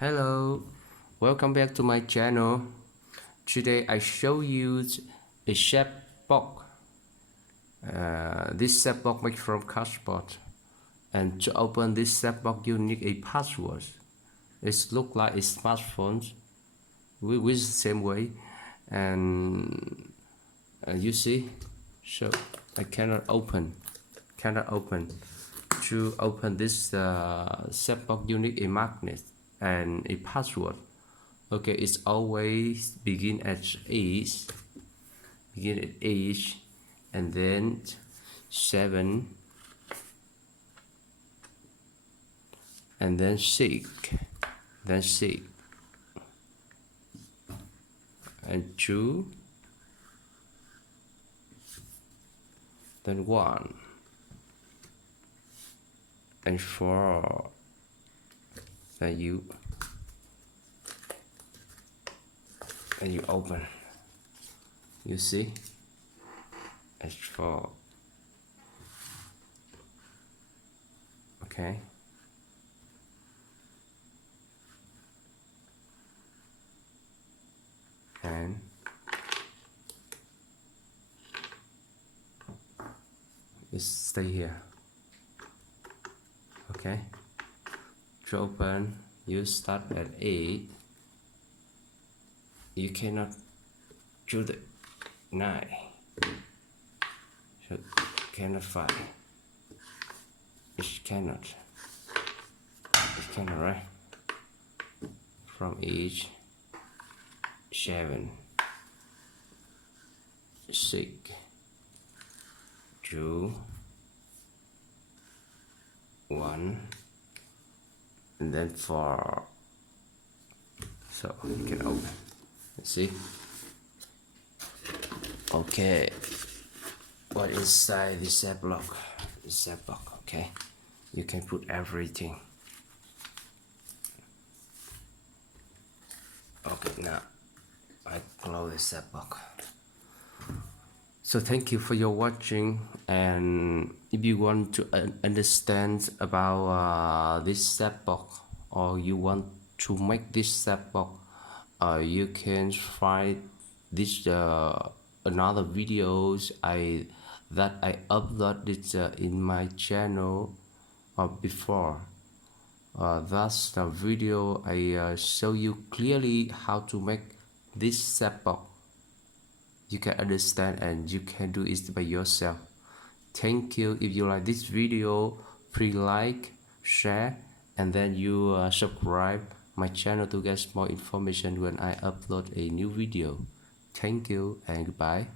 Hello, welcome back to my channel. Today I show you a shape box. This shape box made from cardboard, and to open this shape box you need a password. It looks like a smartphone with the same way, and you see, so I cannot open. To open this shape box you need a magnet and a password. Okay, it's always begin at H, and then 7, and then 6, then 6, and 2, then 1, and 4, then you open. You see, it's 4. Okay, and just stay here. Okay, to open you start at 8. You cannot do the 9, so cannot 5. It cannot, right? From each 7, 6, 2, 1, and then 4. So you can open. See? Okay. What inside this shape block? Okay. You can put everything. Okay, now I close the shape block. So thank you for your watching, and if you want to understand about this shape box, or you want to make this shape box, you can find this another videos that I uploaded in my channel before. That's the video I show you clearly how to make this shape box. You can understand and you can do it by yourself. Thank you. If you like this video, please like, share, and then you subscribe my channel to get more information when I upload a new video. Thank you and goodbye.